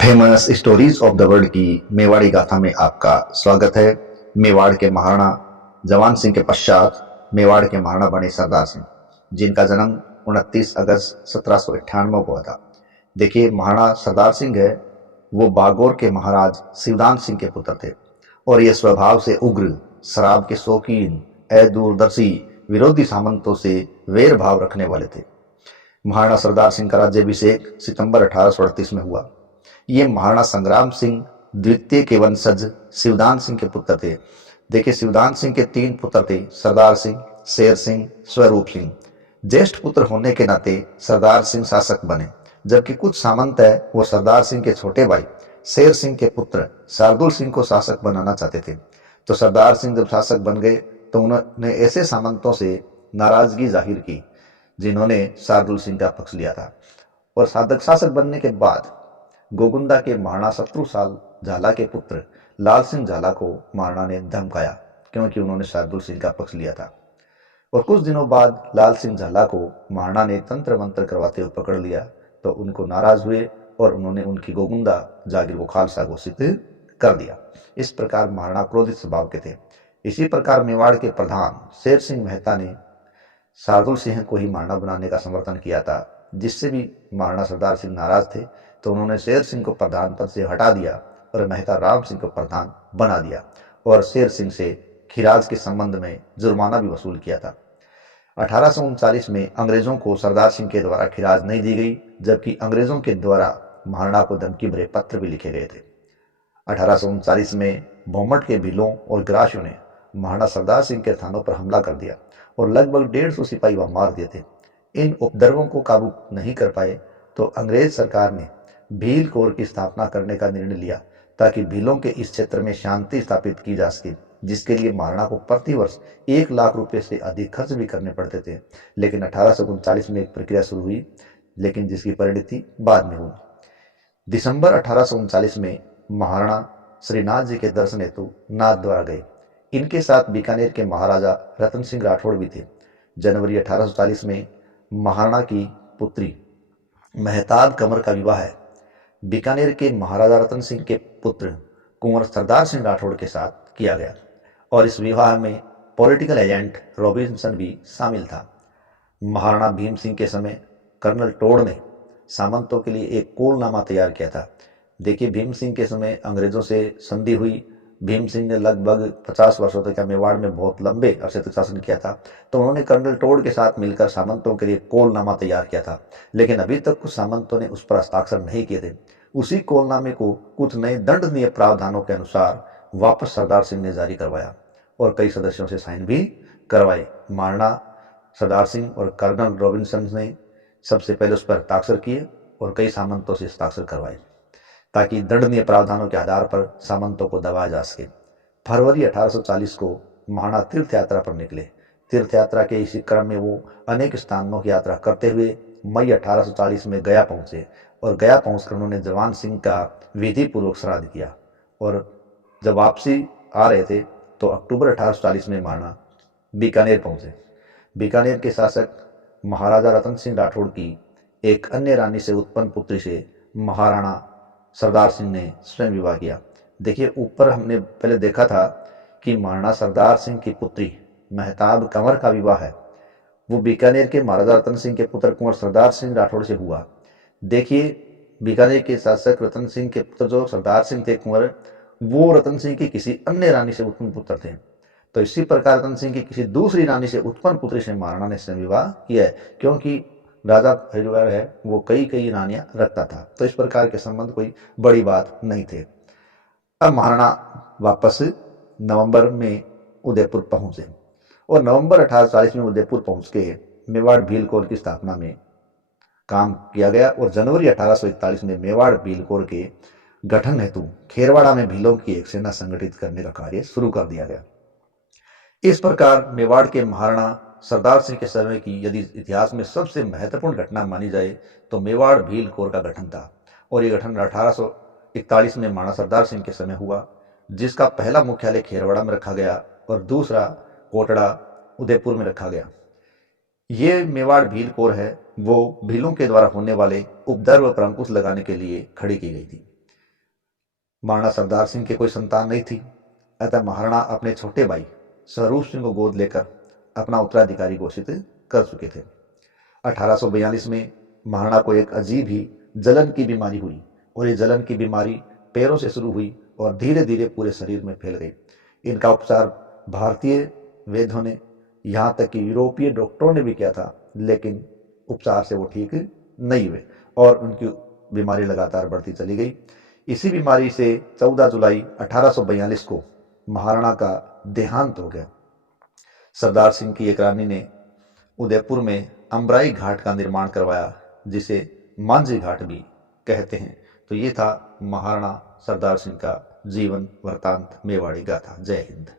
Famous stories of the world की मेवाड़ी गाथा में आपका स्वागत है। मेवाड़ के महाराणा जवान सिंह के पश्चात मेवाड़ के महाराणा बने सरदार सिंह, जिनका जन्म 29 अगस्त 1798 को हुआ था। देखिए, महाराणा सरदार सिंह है वो बागौर के महाराज शिवदान सिंह के पुत्र थे और ये स्वभाव से उग्र, शराब के शौकीन, दूरदर्शी, विरोधी सामंतों से वैर भाव रखने वाले थे। महाराणा सरदार सिंह का राज्याभिषेक सितंबर 1838 में हुआ। ये महाराणा संग्राम सिंह द्वितीय के वंशज शिवदान सिंह के पुत्र थे। देखिए, शिवदान सिंह के 3 पुत्र थे, सरदार सिंह, शेर सिंह, स्वरूप सिंह। ज्येष्ठ पुत्र होने के नाते सरदार सिंह शासक बने, जबकि कुछ सामंत है वो सरदार सिंह के छोटे भाई शेर सिंह के पुत्र शार्दुल सिंह को शासक बनाना चाहते थे। तो सरदार सिंह जब शासक बन गए तो उन्होंने ऐसे सामंतों से नाराजगी जाहिर की जिन्होंने शार्दुल सिंह का पक्ष लिया था। और साधक शासक बनने के बाद गोगुंदा के महाराणा शत्रुसाल झाला के पुत्र लाल सिंह झाला को महाराणा ने धमकाया, क्योंकि उन्होंने शार्दुल सिंह का पक्ष लिया था। और कुछ दिनों बाद लाल सिंह झाला को महाराणा ने तंत्र मंत्र करवाते हुए पकड़ लिया, तो उनको नाराज हुए और उन्होंने उनकी गोगुंदा जागीर को खालसा घोषित कर दिया। इस प्रकार महाराणा क्रोधित स्वभाव के थे। इसी प्रकार मेवाड़ के प्रधान शेर सिंह मेहता ने शार्दुल सिंह को ही महाराणा बनाने का समर्थन किया था, जिससे भी महाराणा सरदार सिंह नाराज थे। तो उन्होंने शेर सिंह को प्रधान पद से हटा दिया और मेहता राम सिंह को प्रधान बना दिया और शेर सिंह से खिराज के संबंध में जुर्माना भी वसूल किया था। 1839 में अंग्रेजों को सरदार सिंह के द्वारा खिराज नहीं दी गई, जबकि अंग्रेजों के द्वारा महाराणा को धमकी भरे पत्र भी लिखे गए थे। 1839 में भोमट के भीलों और ग्रासियों ने महाराणा सरदार सिंह के थानों पर हमला कर दिया और लगभग 150 सिपाही वहां मार दिए थे। इन उपद्रवों को काबू नहीं कर पाए तो अंग्रेज सरकार ने भील कोर की स्थापना करने का निर्णय लिया, ताकि भीलों के इस क्षेत्र में शांति स्थापित की जा सके, जिसके लिए महाराणा को प्रति वर्ष 1 लाख रुपए से अधिक खर्च भी करने पड़ते थे। लेकिन 1839 में एक प्रक्रिया शुरू हुई, लेकिन जिसकी परिणति बाद में हुई। दिसंबर 1839 में महाराणा श्रीनाथ जी के दर्शन हेतु नाथद्वारा गए। इनके साथ बीकानेर के महाराजा रतन सिंह राठौड़ भी थे। जनवरी 1840 में महाराणा की पुत्री मेहताब कंवर का विवाह है बीकानेर के महाराजा रतन सिंह के पुत्र कुंवर सरदार सिंह राठौड़ के साथ किया गया और इस विवाह में पॉलिटिकल एजेंट रॉबिन्सन भी शामिल था। महाराणा भीम सिंह के समय कर्नल टोड ने सामंतों के लिए एक कोलनामा तैयार किया था। देखिए, भीम सिंह के समय अंग्रेजों से संधि हुई। भीम सिंह ने लगभग 50 वर्षों तक मेवाड़ में बहुत लंबे अरसे तक शासन किया था, तो उन्होंने कर्नल टोड के साथ मिलकर सामंतों के लिए कोलनामा तैयार किया था, लेकिन अभी तक कुछ सामंतों ने उस पर हस्ताक्षर नहीं किए थे। उसी कोलनामे को कुछ नए दंडनीय प्रावधानों के अनुसार वापस सरदार सिंह ने जारी करवाया और कई सदस्यों से साइन भी करवाए। महाराणा सरदार सिंह और कर्नल रॉबिन्सन ने सबसे पहले उस पर हस्ताक्षर किए और कई सामंतों से हस्ताक्षर करवाए, ताकि दंडनीय प्रावधानों के आधार पर सामंतों को दबाया जा सके। फरवरी 1840 को महाराणा तीर्थ यात्रा पर निकले। तीर्थ यात्रा के इसी क्रम में वो अनेक स्थानों की यात्रा करते हुए मई 1840 में गया पहुंचे और गया पहुंचकर उन्होंने जवान सिंह का विधि पूर्वक श्राद्ध किया। और जब वापसी आ रहे थे तो अक्टूबर 1840 में महाराणा बीकानेर पहुंचे। बीकानेर के शासक महाराजा रतन सिंह राठौड़ की एक अन्य रानी से उत्पन्न पुत्री से महाराणा सरदार सिंह ने स्वयं विवाह किया। देखिए, ऊपर हमने पहले देखा था कि महाराणा सरदार सिंह की पुत्री मेहताब कंवर का विवाह है वो बीकानेर के महाराजा रतन सिंह के पुत्र कुंवर सरदार सिंह राठौड़ से हुआ। देखिए, बीकानेर के शासक रतन सिंह के पुत्र जो सरदार सिंह थे कुंवर, वो रतन सिंह की किसी अन्य रानी से उत्पन्न पुत्र थे। तो इसी प्रकार रतन सिंह की किसी दूसरी रानी से उत्पन्न पुत्री से महाराणा ने स्वयं विवाह किया है, क्योंकि राजा हरिद्वार है वो कई रानियां रखता था, तो इस प्रकार के संबंध कोई बड़ी बात नहीं थे। अब महाराणा वापस नवंबर में उदयपुर पहुंचे और नवंबर 1840 में उदयपुर पहुंच के मेवाड़ भील कोर की स्थापना में काम किया गया और जनवरी 1841 में मेवाड़ भील कोर के गठन हेतु खेरवाड़ा में भीलों की एक सेना संगठित करने का कार्य शुरू कर दिया गया। इस प्रकार मेवाड़ के महाराणा सरदार सिंह के समय की यदि इतिहास में सबसे महत्वपूर्ण घटना मानी जाए तो मेवाड़ भील कोर का गठन था और ये गठन 1841 में महाराणा सरदार सिंह के समय हुआ, जिसका पहला मुख्यालय खेरवाड़ा में रखा गया और दूसरा कोटड़ा उदयपुर में रखा गया। ये मेवाड़ भील कोर है वो भीलों के द्वारा होने वाले उपद्रव पर अंकुश लगाने के लिए खड़ी की गई थी। महाराणा सरदार सिंह के कोई संतान नहीं थी, अतः महाराणा अपने छोटे भाई स्वरूप सिंह को गोद लेकर अपना उत्तराधिकारी घोषित कर चुके थे। 1842 में महाराणा को एक अजीब ही जलन की बीमारी हुई और ये जलन की बीमारी पैरों से शुरू हुई और धीरे धीरे पूरे शरीर में फैल गई। इनका उपचार भारतीय वैद्यों ने, यहाँ तक कि यूरोपीय डॉक्टरों ने भी किया था, लेकिन उपचार से वो ठीक नहीं हुए और उनकी बीमारी लगातार बढ़ती चली गई। इसी बीमारी से 14 जुलाई 1842 को महाराणा का देहांत हो गया। सरदार सिंह की एक रानी ने उदयपुर में अम्बराई घाट का निर्माण करवाया, जिसे मांझी घाट भी कहते हैं। तो ये था महाराणा सरदार सिंह का जीवन वृत्तांत, मेवाड़ी गाथा। जय हिंद।